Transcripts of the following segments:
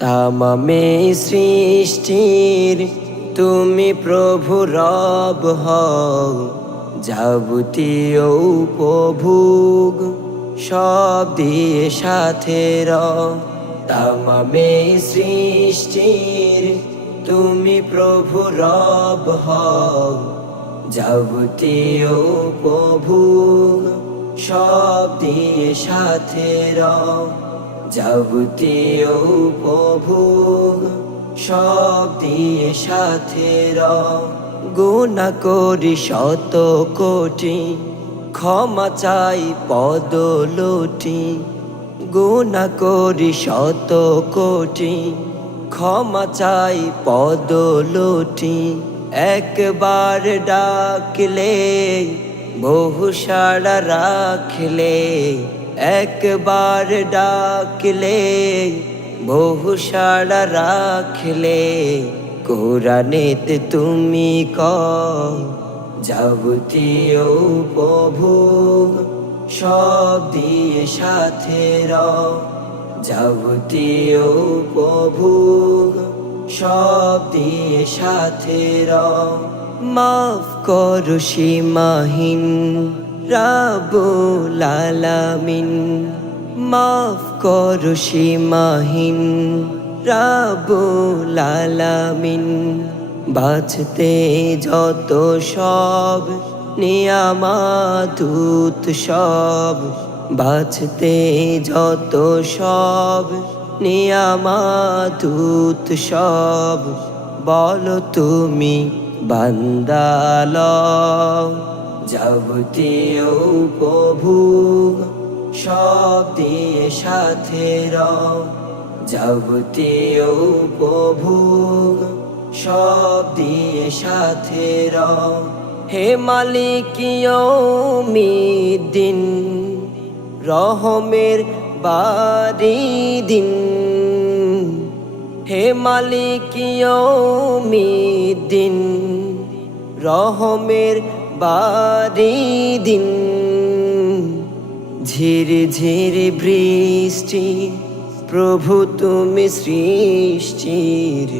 তামামে সৃষ্টির তুমি প্রভু রব হও, যাবতীয় উপভোগ সব দিয়ে সাথে রও। তামামে সৃষ্টির তুমি প্রভু রব হও, যাবতীয় উপভোগ সব দিয়ে সাথে রও। যাবতীয় উপভোগ সব দিয়ে সাথে রও। গুনাহ করি শত কোটি, ক্ষমা চাই পদলোটি। গুনাহ করি শত কোটি, ক্ষমা চাই পদলোটি। একবার ডাকলে বহু সাড়া রাখলে, একবার ডাকলে বহু সাড়া রাখলে। কোরআনেতে তুমি কও, যাবতীয় উপভোগ সব দিয়ে সাথে রও। যাবতীয় উপভোগ সব দিয়ে সাথে রও। মাফ করো সীমাহীন রাব্বুল আলামিন, মাফ করো সীমাহীন রাব্বুল আলামিন। বাঁচতে যত সব নিয়ামত সব, বাঁচতে যত সব নিয়ামত সব। বলো তুমি বান্দা লও, যাবতীয় উপভোগ সব দিয়ে সাথে রও। যাবতীয় উপভোগ সব দিয়ে সাথে রও। হে মালিক ইয়াউমিদ্দিন, রহমের বারিদিন। হে মালিক ইয়াউমিদ্দিন, রহমের বারিদিন। ঝিরি ঝিরি বৃষ্টি প্রভু তুমি সৃষ্টির,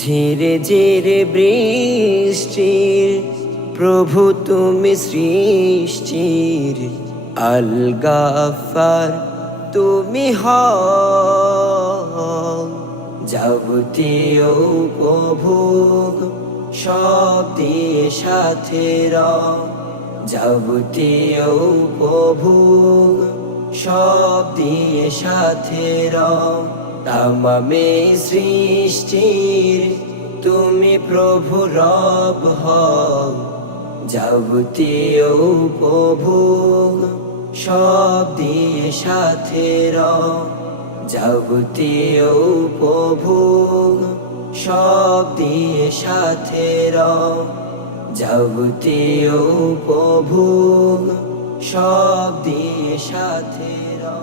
ঝিরে ঝিরে বৃষ্টির প্রভু তুমি সৃষ্টির। আল গাফফার তুমি হও, যাবতীয় উপভোগ সব দিয়ে সাথে রও। যাবতীয় উপভোগ সব দিয়ে সাথে রও। তামামে সৃষ্টির তুমি প্রভু রব হও, যাবতীয় উপভোগ সব দিয়ে সাথে রও। যাবতীয় উপভোগ সব দিয়ে সাথে রও। যাবতীয় উপভোগ সব দিয়ে সাথে রও।